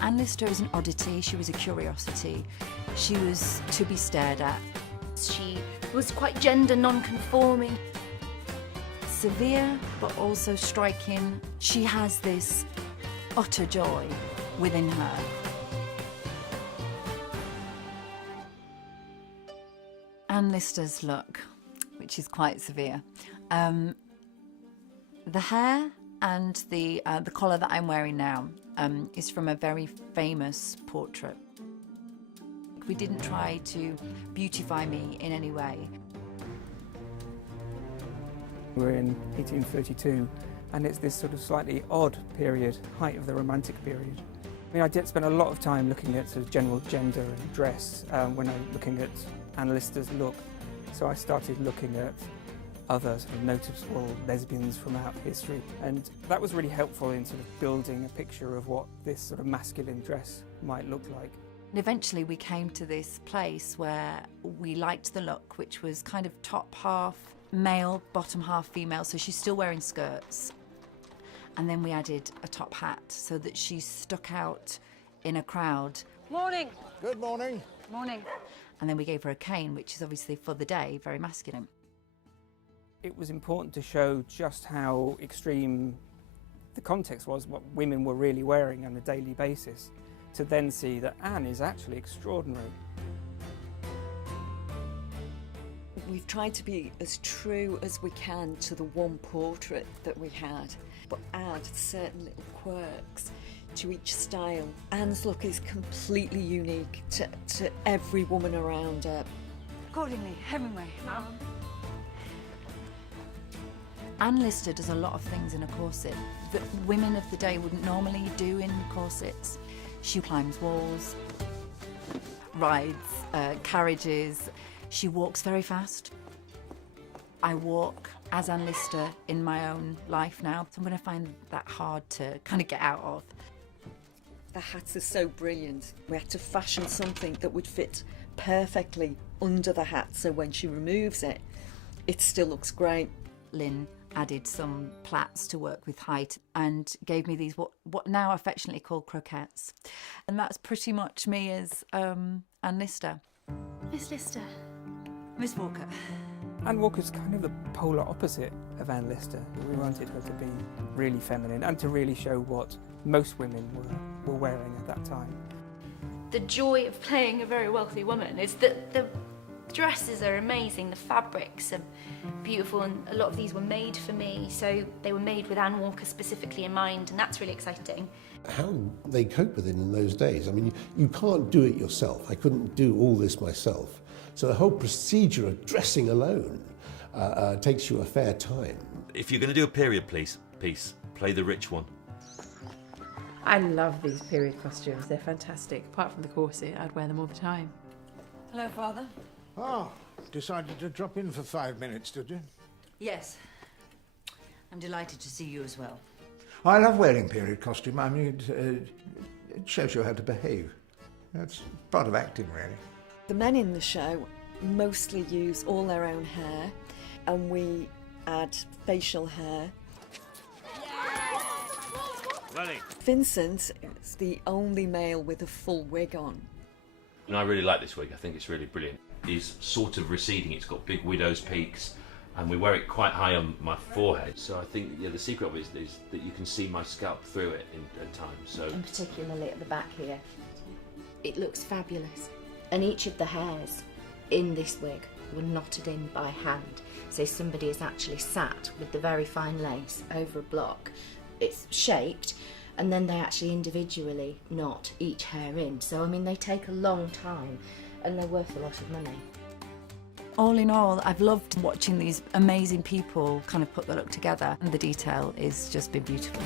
Anne Lister is an oddity, she was a curiosity. She was to be stared at. She was quite gender non-conforming. Severe, but also striking. She has this utter joy within her. Anne Lister's look, which is quite severe. The hair and the collar that I'm wearing now is from a very famous portrait. We didn't try to beautify me in any way. We're in 1832, and it's this sort of slightly odd period, height of the Romantic period. I mean, I did spend a lot of time looking at sort of general gender and dress when I'm looking at Anne Lister's look. So I started looking at other sort of noticeable lesbians from out history, and that was really helpful in sort of building a picture of what this sort of masculine dress might look like. And eventually we came to this place where we liked the look, which was kind of top half male, bottom half female, so she's still wearing skirts. And then we added a top hat so that she stuck out in a crowd. Morning. Good morning. Morning. And then we gave her a cane, which is obviously for the day, very masculine. It was important to show just how extreme the context was, what women were really wearing on a daily basis, to then see that Anne is actually extraordinary. We've tried to be as true as we can to the one portrait that we had, but add certain little quirks to each style. Anne's look is completely unique to every woman around her. Accordingly, Hemingway. Anne Lister does a lot of things in a corset that women of the day wouldn't normally do in corsets. She climbs walls, rides carriages. She walks very fast. I walk as Anne Lister in my own life now, so I'm going to find that hard to kind of get out of. The hats are so brilliant. We had to fashion something that would fit perfectly under the hat, so when she removes it, it still looks great. Lynn added some plaits to work with height and gave me these what now affectionately called croquettes. And that's pretty much me as Anne Lister. Miss Lister. Miss Walker. Anne Walker's kind of the polar opposite of Anne Lister. We wanted her to be really feminine and to really show what most women were wearing at that time. The joy of playing a very wealthy woman is that the dresses are amazing, the fabrics are beautiful, and a lot of these were made for me, so they were made with Anne Walker specifically in mind, and that's really exciting. How they cope with it in those days. I mean, you can't do it yourself. I couldn't do all this myself. So the whole procedure of dressing alone takes you a fair time. If you're going to do a period piece, play the rich one. I love these period costumes. They're fantastic. Apart from the corset, I'd wear them all the time. Hello, Father. Oh, decided to drop in for 5 minutes, did you? Yes. I'm delighted to see you as well. I love wearing period costume. I mean, it shows you how to behave. That's part of acting, really. The men in the show mostly use all their own hair, and we add facial hair. Ready. Vincent is the only male with a full wig on. And I really like this wig. I think it's really brilliant. It's sort of receding. It's got big widow's peaks, and we wear it quite high on my forehead. So I think the secret of it is that you can see my scalp through it at times. So, and particularly at the back here, it looks fabulous. And each of the hairs in this wig were knotted in by hand. So somebody has actually sat with the very fine lace over a block. It's shaped, and then they actually individually knot each hair in. So, I mean, they take a long time, and they're worth a lot of money. All in all, I've loved watching these amazing people kind of put the look together, and the detail has just been beautiful.